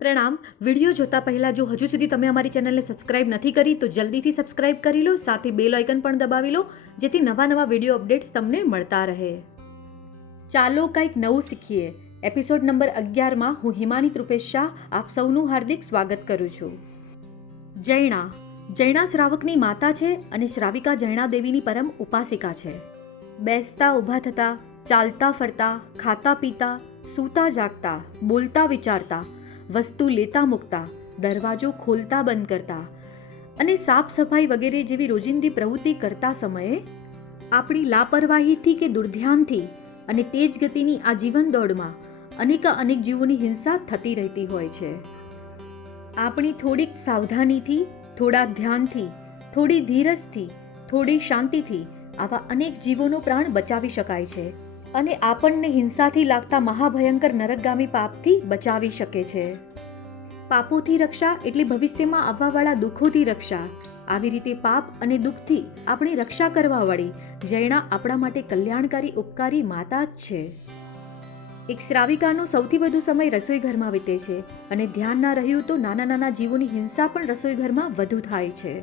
પ્રણામ. વિડીયો જોતા પહેલાં જો હજુ સુધી તમે અમારી ચેનલને સબસ્ક્રાઇબ નથી કરી તો જલ્દીથી સબસ્ક્રાઇબ કરી લો, સાથે બેલ આઇકન પણ દબાવી લો જેથી નવા વિડીયો અપડેટ્સ તમને મળતા રહે. ચાલો કંઈક નવું શીખીએ. એપિસોડ નંબર 11માં હું હિમાની ત્રુપેશ શાહ આપ સૌનું હાર્દિક સ્વાગત કરું છું. જૈણા શ્રાવકની માતા છે અને શ્રાવિકા જૈણા દેવીની પરમ ઉપાસિકા છે. બેસતા ઊભા થતા, ચાલતા ફરતા, ખાતા પીતા, સૂતા જાગતા, બોલતા વિચારતા, વસ્તુ લેતા મૂકતા, દરવાજો ખોલતા બંધ કરતા અને સાફ સફાઈ વગેરે જેવી રોજિંદી પ્રવૃત્તિ કરતા સમયે આપણી લાપરવાહીથી કે દુર્ધ્યાનથી અને તેજ ગતિની આ જીવન દોડમાં અનેક જીવોની હિંસા થતી રહેતી હોય છે. આપણી થોડીક સાવધાનીથી, થોડા ધ્યાનથી, થોડી ધીરજથી, થોડી શાંતિથી આવા અનેક જીવોનો પ્રાણ બચાવી શકાય છે અને આપણને હિંસાથી લાગતા મહાભયંકર નરકગામી પાપથી બચાવી શકે છે. પાપોથી રક્ષા એટલે ભવિષ્યમાં આવવાવાળા દુઃખોથી રક્ષા. આવી રીતે પાપ અને દુઃખથી આપણી રક્ષા કરવાવાળી જૈણા આપણા માટે કલ્યાણકારી ઉપકારી માતા જ છે. એક શ્રાવિકાનો સૌથી વધુ સમય રસોઈ ઘરમાં વીતે છે અને ધ્યાન ના રહ્યું તો નાના જીવોની હિંસા પણ રસોઈ ઘરમાં વધુ થાય છે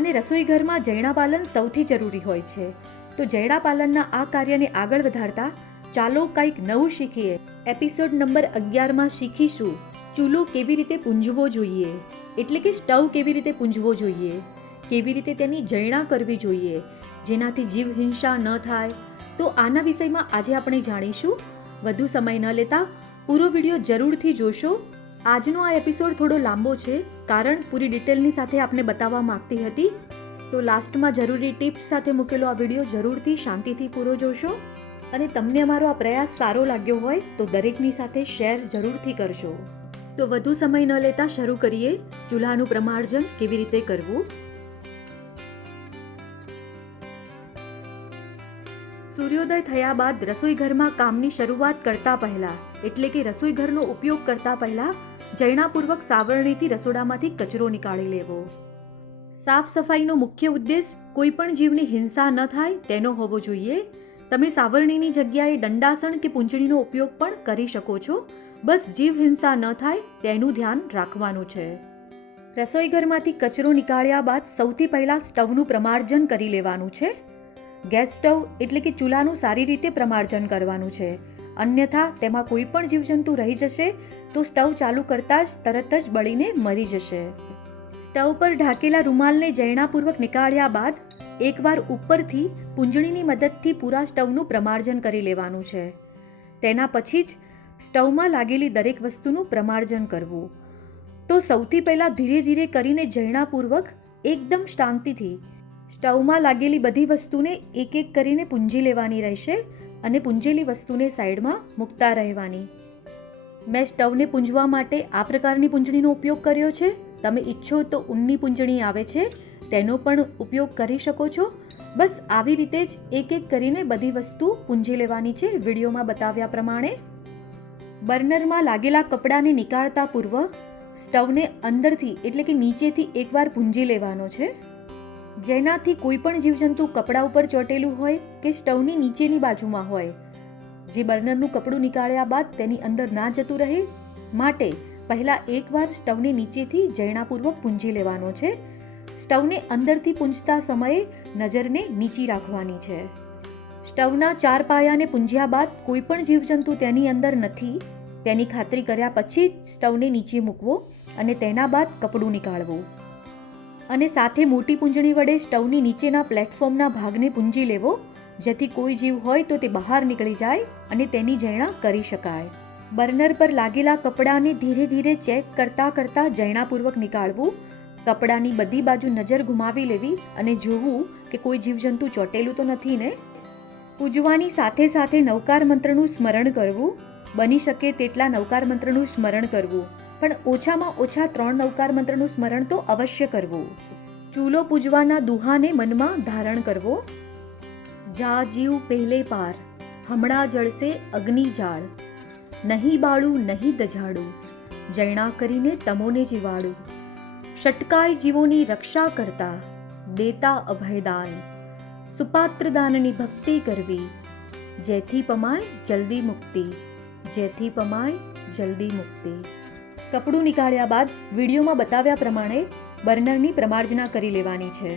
અને રસોઈ ઘરમાં જૈણા પાલન સૌથી જરૂરી હોય છે. તો જૈણા પાલનના આ કાર્યને આગળ વધારતા ચાલો કંઈક નવું શીખીએ. એપિસોડ નંબર 11માં શીખીશું ચૂલો કેવી રીતે પૂંજવો જોઈએ, એટલે કે સ્ટવ કેવી રીતે પૂંજવો જોઈએ, કેવી રીતે તેની જૈણા કરવી જોઈએ જેનાથી જીવ હિંસા ન થાય. તો આના વિષયમાં આજે આપણે જાણીશું. વધુ સમય ન લેતા પૂરો વિડીયો જરૂરથી જોશો. આજનો આ એપિસોડ થોડો લાંબો છે કારણ પૂરી ડિટેલની સાથે આપને બતાવવા માંગતી હતી. તો લાસ્ટમાં જરૂરી ટિપ્સ સાથે મૂકેલો આ વિડીયો જરૂરથી શાંતિથી પૂરો જોશો અને તમને અમારો આ પ્રયાસ સારો લાગ્યો હોય તો દરેકની સાથે શેર જરૂરથી કરશો. તો વધુ સમય ન લેતા શરૂ કરીએ ચૂલાનું પ્રમાર્જન કેવી રીતે કરવું. સૂર્યોદય થયા બાદ રસોઈ ઘરમાં કામની શરૂઆત કરતા પહેલા એટલે કે રસોઈ ઘરનો ઉપયોગ કરતા પહેલા જૈણાપૂર્વક સાવરણીથી રસોડામાંથી કચરો નીકાળી લેવો. સાફ સફાઈનો મુખ્ય ઉદ્દેશ કોઈ પણ જીવની હિંસા ન થાય તેનો હોવો જોઈએ. તમે સાવરણીની જગ્યાએ દંડાસણ કે પૂંછડીનો ઉપયોગ પણ કરી શકો છો. બસ જીવ હિંસા ન થાય તેનું ધ્યાન રાખવાનું છે. રસોઈ ઘરમાંથી કચરો નીકાળ્યા બાદ સૌથી પહેલા સ્ટવનું પ્રમાર્જન કરી લેવાનું છે. ગેસ સ્ટવ એટલે કે ચૂલાનું સારી રીતે પ્રમાર્જન કરવાનું છે, અન્યથા તેમાં કોઈ પણ જીવજંતુ રહી જશે તો સ્ટવ ચાલુ કરતા જ તરત જ બળીને મરી જશે. સ્ટવ પર ઢાંકેલા રૂમાલને જૈણાપૂર્વક નીકાળ્યા બાદ એકવાર ઉપરથી પૂંજણીની મદદથી પૂરા સ્ટવનું પ્રમાર્જન કરી લેવાનું છે. તેના પછી જ સ્ટવમાં લાગેલી દરેક વસ્તુનું પ્રમાર્જન કરવું. તો સૌથી પહેલાં ધીરે ધીરે કરીને જૈણાપૂર્વક એકદમ શાંતિથી સ્ટવમાં લાગેલી બધી વસ્તુને એક એક કરીને પૂંજી લેવાની રહેશે અને પૂંજેલી વસ્તુને સાઈડમાં મૂકતા રહેવાની. મેં સ્ટવને પૂંજવા માટે આ પ્રકારની પૂંજણીનો ઉપયોગ કર્યો છે. તમે ઈચ્છો તો ઊનની પૂંજણી આવે છે તેનો પણ ઉપયોગ કરી શકો છો. બસ આવી રીતે જ એક એક કરીને બધી વસ્તુ પૂંજી લેવાની છે વિડીયોમાં બતાવ્યા પ્રમાણે. બર્નરમાં લાગેલા કપડાને નીકાળતા પૂર્વ સ્ટવને અંદરથી એટલે કે નીચેથી એકવાર પૂંજી લેવાનો છે જેનાથી કોઈ પણ જીવજંતુ કપડા ઉપર ચોંટેલું હોય કે સ્ટવની નીચેની બાજુમાં હોય જે બર્નરનું કપડું નીકાળ્યા બાદ તેની અંદર ના જતું રહે માટે પહેલા એકવાર સ્ટવને નીચેથી જૈણાપૂર્વક પૂંજી લેવાનો છે. સ્ટવને અંદરથી પૂંજતા સમયે નજરને નીચી રાખવાની છે. સ્ટવના 4 પાયાને પૂંજ્યા બાદ કોઈ પણ જીવજંતુ તેની અંદર નથી તેની ખાતરી કર્યા પછી જ સ્ટવને નીચે મૂકવો અને તેના બાદ કપડું નીકાળવું અને સાથે મોટી પૂંજણી વડે સ્ટવની નીચેના પ્લેટફોર્મના ભાગને પૂંજી લેવો જેથી કોઈ જીવ હોય તો તે બહાર નીકળી જાય અને તેની જૈણા કરી શકાય. બર્નર પર લાગેલા કપડાને ધીરે ધીરે ચેક કરતા જૈણાપૂર્વક નીકાળવું. કપડાની બધી બાજુ નજર ઘુમાવી લેવી અને જોવું કે કોઈ જીવજંતુ ચોંટેલું તો નથી ને. પૂજવાની સાથે સાથે નવકાર મંત્રનું સ્મરણ કરવું. બની શકે તેટલા નવકાર મંત્રનું સ્મરણ કરવું, પણ ઓછામાં ઓછા 3 નવકાર મંત્રનું સ્મરણ તો અવશ્ય કરવું. ચૂલો પૂજવાના દુહાને મનમાં ધારણ કરવો. જા જીવ પહેલે પાર, હમણાં જળશે અગ્નિ જાળ, નહીં બાળું નહીં દજાડું, જૈણા કરીને તમોને જીવાડું. ષટકાય જીવોની રક્ષા કરતા, દેતા અભયદાન, સુપાત્ર દાનની ભક્તિ કરવી, જેથી પમાય જલ્દી મુક્તિ, જેથી પમાય જલ્દી મુક્તિ. કપડું નીકાળ્યા બાદ વિડીયોમાં બતાવ્યા પ્રમાણે બર્નરની પ્રમાર્જના કરી લેવાની છે.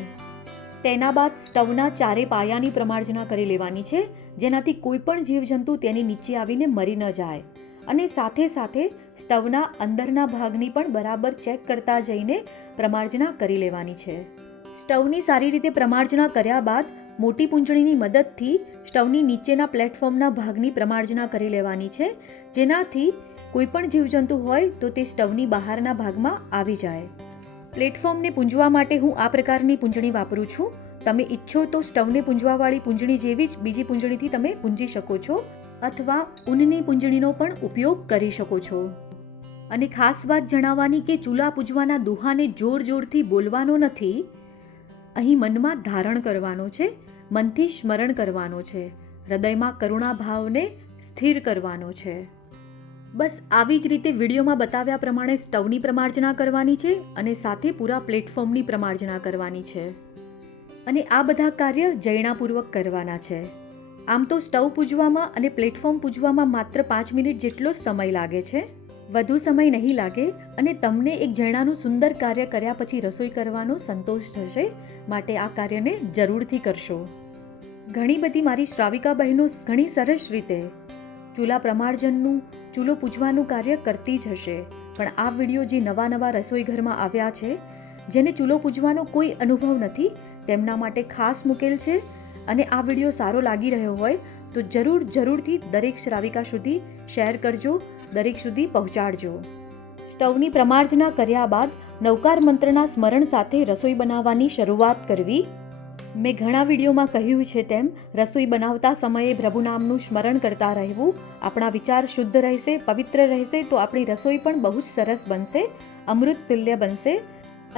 તેના બાદ સ્ટવના ચારે પાયાની પ્રમાર્જના કરી લેવાની છે, જેનાથી કોઈ પણ જીવજંતુ તેની નીચે આવીને મરી ન જાય. અને સાથે સાથે સ્ટવના અંદરના ભાગની પણ બરાબર ચેક કરતા જઈને પ્રમાર્જના કરી લેવાની છે. સ્ટવની સારી રીતે પ્રમાર્જના કર્યા બાદ મોટી પૂંછડીની મદદથી સ્ટવની નીચેના પ્લેટફોર્મના ભાગની પ્રમાર્જના કરી લેવાની છે, જેનાથી કોઈ પણ જીવજંતુ હોય તો તે સ્ટવની બહારના ભાગમાં આવી જાય. પ્લેટફોર્મને પૂંજવા માટે હું આ પ્રકારની પૂંજણી વાપરું છું. તમે ઈચ્છો તો સ્ટવને પૂંજવાવાળી પૂંજણી જેવી જ બીજી પૂંજણીથી તમે પૂંજી શકો છો, અથવા ઊનની પૂંજણીનો પણ ઉપયોગ કરી શકો છો. અને ખાસ વાત જણાવવાની કે ચૂલા પૂજવાના દુહાને જોર જોરથી બોલવાનો નથી. અહીં મનમાં ધારણ કરવાનો છે, મનથી સ્મરણ કરવાનો છે, હૃદયમાં કરુણા ભાવને સ્થિર કરવાનો છે. બસ આવી જ રીતે વિડીયોમાં બતાવ્યા પ્રમાણે સ્ટવની પ્રમાર્જના કરવાની છે અને સાથે પૂરા પ્લેટફોર્મની પ્રમાર્જના કરવાની છે. અને આ બધા કાર્ય જયણાપૂર્વક કરવાના છે. આમ તો સ્ટવ પૂજવામાં અને પ્લેટફોર્મ પૂજવામાં માત્ર 5 મિનિટ જેટલો જ સમય લાગે છે, વધુ સમય નહીં લાગે. અને તમને એક જયણાનું સુંદર કાર્ય કર્યા પછી રસોઈ કરવાનો સંતોષ થશે, માટે આ કાર્યને જરૂરથી કરશો. ઘણી બધી મારી શ્રાવિકા બહેનો ઘણી સરસ રીતે ચૂલા પ્રમાર્જનનું, ચૂલો પૂજવાનું કાર્ય કરતી જ હશે, પણ આ વિડીયો જે નવા રસોઈ ઘરમાં આવ્યા છે, જેને ચૂલો પૂજવાનો કોઈ અનુભવ નથી, તેમના માટે ખાસ મૂકેલ છે. અને આ વિડીયો સારો લાગી રહ્યો હોય તો જરૂરથી દરેક શ્રાવિકા સુધી શેર કરજો, દરેક સુધી પહોંચાડજો. સ્ટવની પ્રમાર્જના કર્યા બાદ નવકાર મંત્રના સ્મરણ સાથે રસોઈ બનાવવાની શરૂઆત કરવી. મેં ઘણા વિડીયોમાં કહ્યું છે તેમ રસોઈ બનાવતા સમયે પ્રભુ નામનું સ્મરણ કરતા રહેવું. આપણા વિચાર શુદ્ધ રહેશે, પવિત્ર રહેશે તો આપણી રસોઈ પણ બહુ જ સરસ બનશે, અમૃત તુલ્ય બનશે.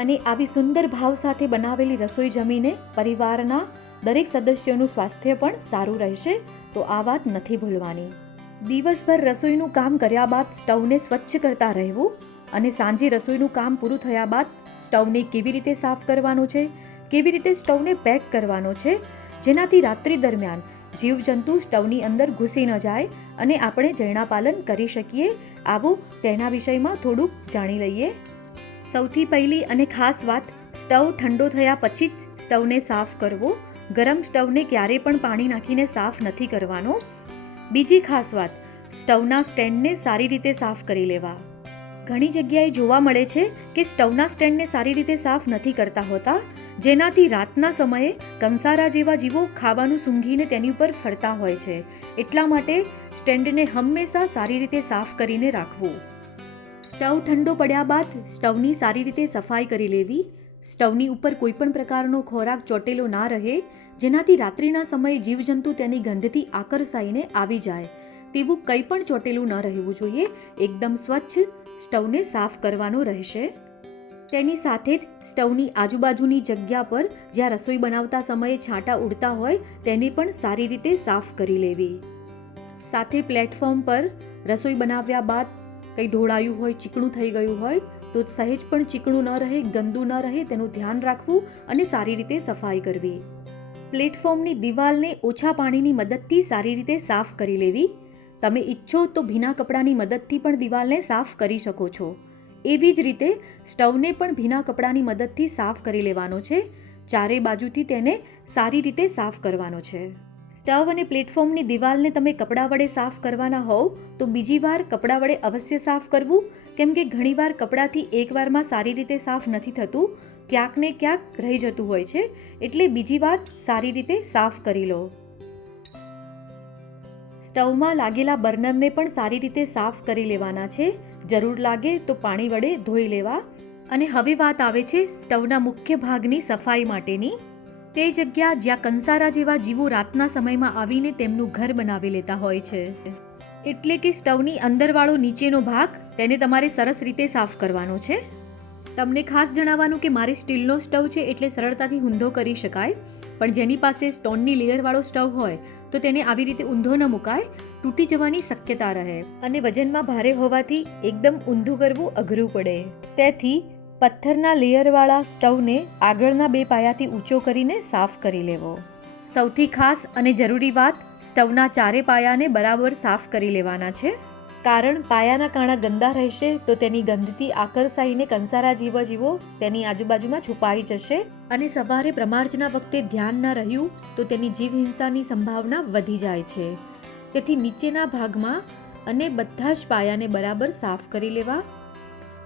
અને આવી સુંદર ભાવ સાથે બનાવેલી રસોઈ જમીને પરિવારના દરેક સદસ્યોનું સ્વાસ્થ્ય પણ સારું રહેશે. તો આ વાત નથી ભૂલવાની. દિવસભર રસોઈનું કામ કર્યા બાદ સ્ટવને સ્વચ્છ કરતા રહેવું. અને સાંજે રસોઈનું કામ પૂરું થયા બાદ સ્ટવને કેવી રીતે સાફ કરવાનો છે, કેવી રીતે સ્ટવને પેક કરવાનો છે, જેનાથી રાત્રિ દરમિયાન જીવજંતુ સ્ટવની અંદર ઘૂસી ન જાય અને આપણે જયણાપાલન કરી શકીએ. આવો તેના વિષયમાં થોડુંક જાણી લઈએ. સૌથી પહેલી અને ખાસ વાત, સ્ટવ ઠંડો થયા પછી જ સ્ટવને સાફ કરવો. ગરમ સ્ટવને ક્યારેય પણ પાણી નાખીને સાફ નથી કરવાનો. બીજી ખાસ વાત, સ્ટવના સ્ટેન્ડને સારી રીતે સાફ કરી લેવા. ઘણી જગ્યાએ જોવા મળે છે કે સ્ટવના સ્ટેન્ડને સારી રીતે સાફ નથી કરતા હોતા, જેનાથી રાતના સમયે કંસારા જેવા જીવો ખાવાનું સૂંઘીને તેની ઉપર ફરતા હોય છે. એટલા માટે સ્ટેન્ડને હંમેશા સારી રીતે સાફ કરીને રાખવું. સ્ટવ ઠંડો પડ્યા બાદ સ્ટવની સારી રીતે સફાઈ કરી લેવી. સ્ટવની ઉપર કોઈ પણ પ્રકારનો ખોરાક ચોટેલો ના રહે, જેનાથી રાત્રિના સમયે જીવજંતુ તેની ગંધથી આકર્ષાઈને આવી જાય તેવું કંઈ પણ ચોટેલું ન રહેવું જોઈએ. એકદમ સ્વચ્છ સ્ટવને સાફ કરવાનો રહેશે. તેની સાથે જ સ્ટવની આજુબાજુની જગ્યા પર જ્યાં રસોઈ બનાવતા સમયે છાંટા ઉડતા હોય તેને પણ સારી રીતે સાફ કરી લેવી. સાથે પ્લેટફોર્મ પર રસોઈ બનાવ્યા બાદ કંઈ ઢોળાયું હોય, ચીકણું થઈ ગયું હોય તો સહેજ પણ ચીકણું ન રહે, ગંદુ ન રહે તેનું ધ્યાન રાખવું અને સારી રીતે સફાઈ કરવી. પ્લેટફોર્મની દિવાલને ઓછા પાણીની મદદથી સારી રીતે સાફ કરી લેવી. તમે ઈચ્છો તો ભીના કપડાની મદદથી પણ દિવાલને સાફ કરી શકો છો. એવી જ રીતે સ્ટવને પણ ભીના કપડાની મદદથી સાફ કરી લેવાનો છે. ચારે બાજુથી તેને સારી રીતે સાફ કરવાનો છે. સ્ટવ અને પ્લેટફોર્મની દિવાલને તમે કપડાં વડે સાફ કરવાના હોવ તો બીજી વાર કપડાં વડે અવશ્ય સાફ કરવું, કેમ કે ઘણીવાર કપડાથી એકવારમાં સારી રીતે સાફ નથી થતું, ક્યાંક ને ક્યાંક રહી જતું હોય છે. એટલે બીજી વાર સારી રીતે સાફ કરી લો. સ્ટવમાં લાગેલા બર્નરને પણ સારી રીતે સાફ કરી લેવાના છે. જરૂર લાગે તો પાણી વડે ધોઈ લેવા. અને હવે વાત આવે છે સ્ટવના મુખ્ય ભાગની સફાઈ માટેની. તે જગ્યા જ્યાં કંસારા જેવા જીવો રાતના સમયમાં આવીને તેમનું ઘર બનાવી લેતા હોય છે. એટલે કે સ્ટવની અંદરવાળો નીચેનો ભાગ, તેને તમારે સરસ રીતે સાફ કરવાનો છે. તમને ખાસ જણાવવાનું કે મારે સ્ટીલનો સ્ટવ છે એટલે સરળતાથી ઊંધો કરી શકાય, પણ જેની પાસે સ્ટોનની લેયરવાળો સ્ટવ હોય તો તેને આવી રીતે ઊંધો ન મુકાય, તૂટી જવાની શક્યતા રહે અને વજનમાં ભારે હોવાથી એકદમ ઊંધું કરવું અઘરું પડે. તેથી પથ્થરના લેયરવાળા સ્ટવને આગળના 2 પાયાથી ઊંચો કરીને સાફ કરી લેવો. સૌથી ખાસ અને જરૂરી વાત, સ્ટવના ચારે પાયાને બરાબર સાફ કરી લેવાના છે. કારણ પાયાના કાણા ગંદા રહેશે તો તેની ગંધથી આકર્ષાઈને કંસારા જીવો તેની આજુબાજુમાં છુપાઈ જશે અને સવારે પ્રમાર્જના વખતે ધ્યાન ન રહ્યું તો તેની જીવહિંસાની સંભાવના વધી જાય છે. તેથી નીચેના ભાગમાં અને બધા જ પાયાને બરાબર સાફ કરી લેવા.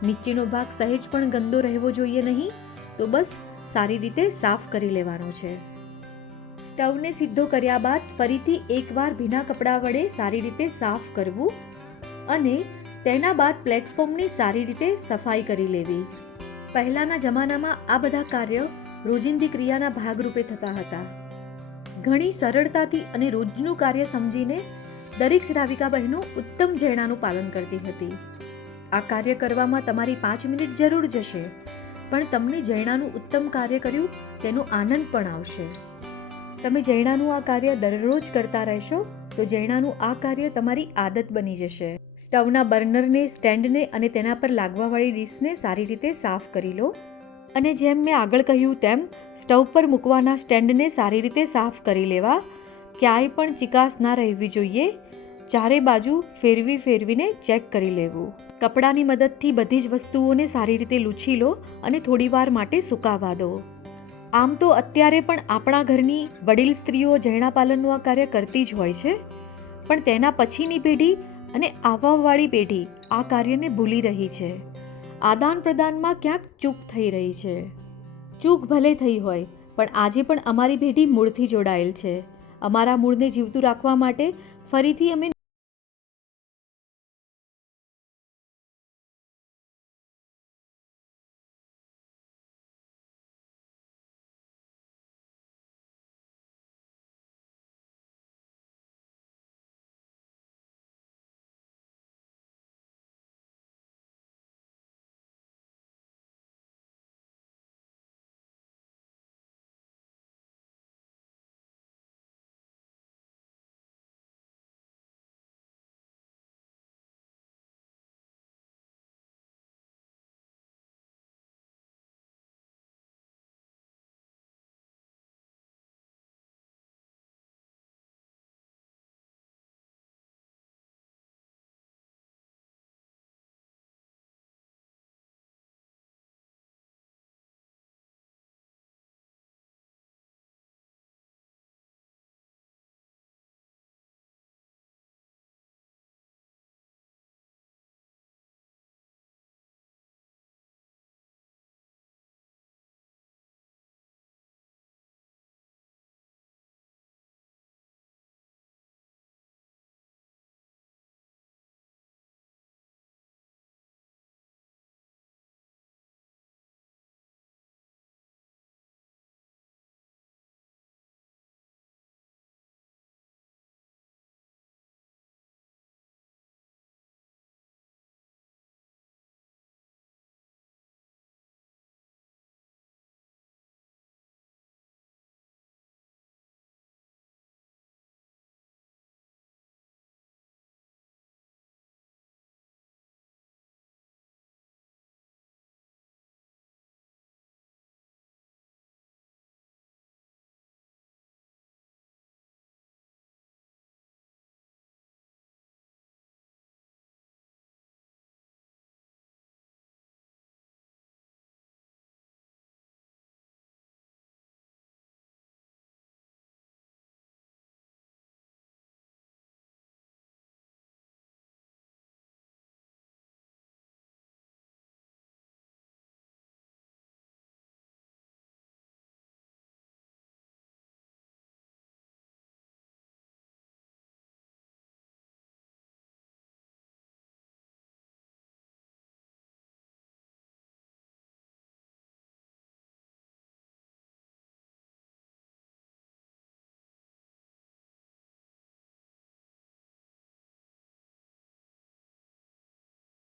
નીચેનો ભાગ સહેજ પણ ગંદો રહેવો જોઈએ નહીં, તો બસ સારી રીતે સાફ કરી લેવાનો છે. સ્ટવને સીધો કર્યા બાદ ફરીથી એકવાર ભીના કપડાં વડે સારી રીતે સાફ કરવું અને તેના બાદ પ્લેટફોર્મની સારી રીતે સફાઈ કરી લેવી. પહેલાંના જમાનામાં આ બધા કાર્ય રોજિંદી ક્રિયાના ભાગરૂપે થતા હતા. ઘણી સરળતાથી અને રોજનું કાર્ય સમજીને દરેક શ્રાવિકા બહેનો ઉત્તમ જૈણાનું પાલન કરતી હતી. આ કાર્ય કરવામાં તમારી 5 મિનિટ જરૂર જશે, પણ તમને જૈણાનું ઉત્તમ કાર્ય કર્યું તેનો આનંદ પણ આવશે. તમે જૈણાનું આ કાર્ય દરરોજ કરતા રહેશો તો જૈણાનું આ કાર્ય તમારી આદત બની જશે. સ્ટવના બર્નરને, સ્ટેન્ડને અને તેના પર લાગવાવાળી ડીશને સારી રીતે સાફ કરી લો અને જેમ મેં આગળ કહ્યું તેમ સ્ટવ પર મૂકવાના સ્ટેન્ડને સારી રીતે સાફ કરી લેવા. ક્યાંય પણ ચિકાસ ના રહેવી જોઈએ. ચારે બાજુ ફેરવીને ચેક કરી લેવું. કપડાની મદદથી બધી જ વસ્તુઓને સારી રીતે લૂછી લો અને થોડીવાર માટે સુકાવા દો. આમ તો અત્યારે પણ આપણા ઘરની વડીલ સ્ત્રીઓ જૈણા પાલનનું આ કાર્ય કરતી જ હોય છે, પણ તેના પછીની પેઢી અને આવવાવાળી પેઢી આ કાર્યને ભૂલી રહી છે. આદાન પ્રદાનમાં ક્યાંક ચૂક થઈ રહી છે. ચૂક ભલે થઈ હોય, પણ આજે પણ અમારી પેઢી મૂળથી જોડાયેલ છે. અમારા મૂળને જીવતું રાખવા માટે ફરીથી અમે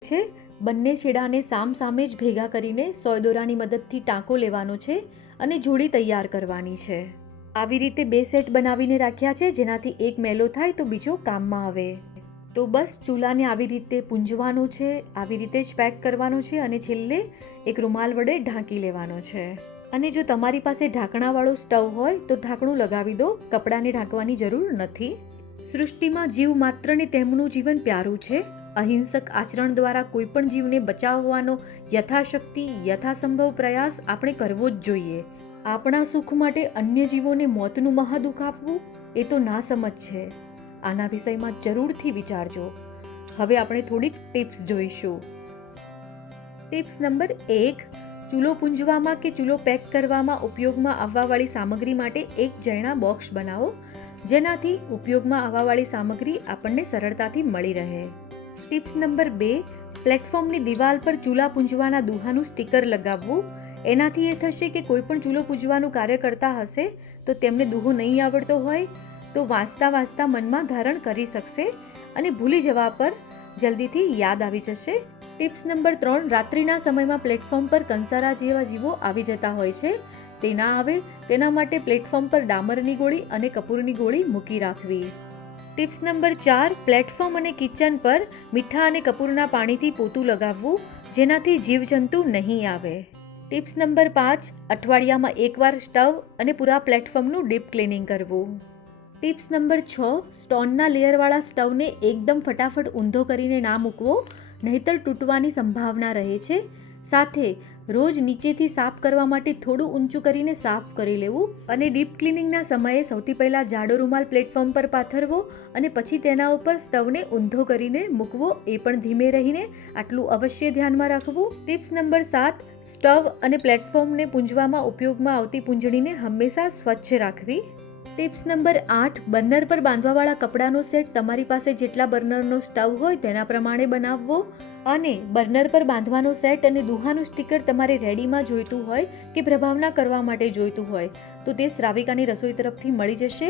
છે બંને છેડાને સામે જ ભેગા કરીને સોય દોરાની મદદથી ટાંકો લેવાનો છે અને જોડી તૈયાર કરવાની છે. આવી રીતે 2 સેટ બનાવીને રાખ્યા છે, જેનાથી એક મેલો થાય તો બીજો કામમાં આવે. તો બસ ચૂલાને આવી રીતે પૂંજવાનો છે, આવી રીતે જ પેક કરવાનો છે અને છેલ્લે એક રૂમાલ વડે ઢાંકી લેવાનો છે. અને જો તમારી પાસે ઢાંકણાવાળો સ્ટવ હોય તો ઢાંકણું લગાવી દો, કપડાને ઢાંકવાની જરૂર નથી. સૃષ્ટિમાં જીવ માત્રને તેમનું જીવન પ્યારું છે અહિંસક આચરણ દ્વારા કોઈ પણ જીવને બચાવવાનો યથાશક્તિ યથાસંભવ પ્રયાસ આપણે કરવો જ જોઈએ. આપણા સુખ માટે અન્ય જીવોને મોતનું મહાદુખ આપવું એ તો ના સમજ છે. આના વિષયમાં જરૂરથી વિચારજો. હવે આપણે થોડીક ટિપ્સ જોઈશું. ટિપ્સ નંબર 1, ચૂલો પૂંજવામાં કે ચૂલો પેક કરવામાં ઉપયોગમાં આવવાવાળી સામગ્રી માટે એક જૈણા બોક્સ બનાવો, જેનાથી ઉપયોગમાં આવવાવાળી સામગ્રી આપણને સરળતાથી મળી રહે. ટિપ્સ નંબર 2, પ્લેટફોર્મની દિવાલ પર ચૂલા પૂંજવાના દુહાનું સ્ટીકર લગાવવું. એનાથી એ થશે કે કોઈ પણ ચૂલો પૂંજવાનું કાર્ય કરતા હશે તો તેમને દુહો નહીં આવડતો હોય તો વાંચતા વાંચતા મનમાં ધારણ કરી શકશે અને ભૂલી જવા પર જલ્દીથી યાદ આવી જશે. ટિપ્સ નંબર 3, રાત્રિના સમયમાં પ્લેટફોર્મ પર કંસારા જેવા જીવો આવી જતા હોય છે, તે ના આવે તેના માટે પ્લેટફોર્મ પર ડામરની ગોળી અને કપૂરની ગોળી મૂકી રાખવી. ટિપ્સ નંબર 4, પ્લેટફોર્મ અને કિચન પર મીઠા અને કપૂરના પાણીથી પોતું લગાવવું, જેનાથી જીવજંતુ નહીં આવે. ટિપ્સ નંબર 5, અઠવાડિયામાં એકવાર સ્ટવ અને પૂરા પ્લેટફોર્મનું ડીપ ક્લિનિંગ કરવું. ટિપ્સ નંબર 6, સ્ટોનના લેયરવાળા સ્ટવને એકદમ ફટાફટ ઊંધો કરીને ના મૂકવો, નહીતર તૂટવાની સંભાવના રહે છે. સાથે રોજ નીચેથી સાફ કરવા માટે થોડું ઊંચું કરીને સાફ કરી લેવું અને ડીપ ક્લિનિંગના સમયે સૌથી પહેલાં જાડો રૂમાલ પ્લેટફોર્મ પર પાથરવો અને પછી તેના ઉપર સ્ટવને ઊંધો કરીને મૂકવો, એ પણ ધીમે રહીને. આટલું અવશ્ય ધ્યાનમાં રાખવું. ટિપ્સ નંબર 7, સ્ટવ અને પ્લેટફોર્મને પૂંજવામાં ઉપયોગમાં આવતી પૂંજણીને હંમેશા સ્વચ્છ રાખવી. ટિપ્સ નંબર 8, બર્નર પર બાંધવાવાળા કપડાનો સેટ તમારી પાસે જેટલા બર્નરનો સ્ટવ હોય તેના પ્રમાણે બનાવવો અને બર્નર પર બાંધવાનો સેટ અને દુહાનું સ્ટીકર તમારે રેડીમાં જોઈતું હોય કે પ્રભાવના કરવા માટે જોઈતું હોય તો તે શ્રાવિકાની રસોઈ તરફથી મળી જશે.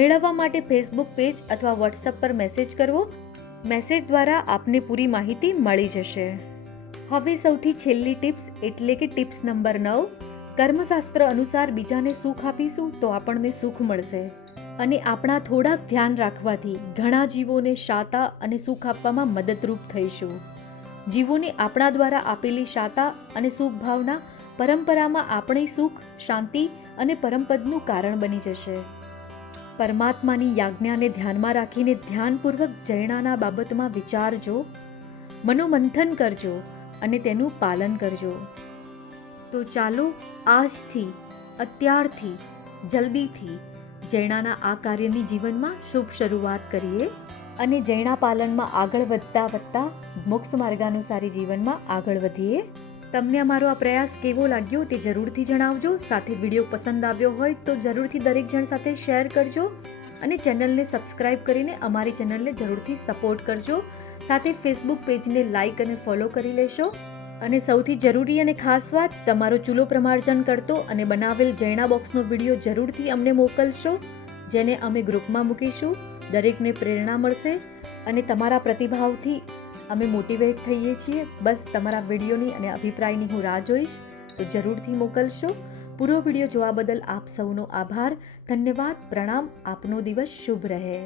મેળવવા માટે ફેસબુક પેજ અથવા વોટ્સઅપ પર મેસેજ કરવો. મેસેજ દ્વારા આપને પૂરી માહિતી મળી જશે. હવે સૌથી છેલ્લી ટિપ્સ એટલે કે ટિપ્સ નંબર 9, કર્મશાસ્ત્ર અનુસાર બીજાને સુખ આપીશું તો આપણને સુખ મળશે અને આપણા થોડાક ધ્યાન રાખવાથી ઘણા જીવોને શાતા અને સુખ આપવામાં મદદરૂપ થઈશું. જીવોને આપણા દ્વારા આપેલી શાતા અને સુખ ભાવના પરંપરામાં આપણે સુખ, શાંતિ અને પરમપદનું કારણ બની જશે. પરમાત્માની યાજ્ઞાને ધ્યાનમાં રાખીને ધ્યાનપૂર્વક જૈણાના બાબતમાં વિચારજો, મનોમંથન કરજો અને તેનું પાલન કરજો. તો ચાલો આજથી, અત્યારથી, જલ્દીથી જૈણાના આ કાર્યની જીવનમાં શુભ શરૂઆત કરીએ અને જૈણા પાલનમાં આગળ વધતા મોક્ષ માર્ગાનુસારી જીવનમાં આગળ વધીએ. તમને અમારો આ પ્રયાસ કેવો લાગ્યો તે જરૂરથી જણાવજો. સાથે વિડીયો પસંદ આવ્યો હોય તો જરૂરથી દરેક જણ સાથે શેર કરજો અને ચેનલને સબસ્ક્રાઈબ કરીને અમારી ચેનલને જરૂરથી સપોર્ટ કરજો. સાથે ફેસબુક પેજને લાઇક અને ફોલો કરી લેશો. અને સૌથી જરૂરી અને ખાસ વાત, તમારો ચૂલો પ્રમાર્જન કરતો અને બનાવેલ જૈણા બોક્સનો વિડીયો જરૂરથી અમને મોકલશો, જેને અમે ગ્રુપમાં મૂકીશું. દરેકને પ્રેરણા મળશે અને તમારા પ્રતિભાવથી અમે મોટિવેટ થઈએ છીએ. બસ તમારા વિડીયોની અને અભિપ્રાયની હું રાહ જોઈશ, તો જરૂરથી મોકલશો. પૂરો વિડીયો જોવા બદલ આપ સૌનો આભાર. ધન્યવાદ. પ્રણામ. આપનો દિવસ શુભ રહે.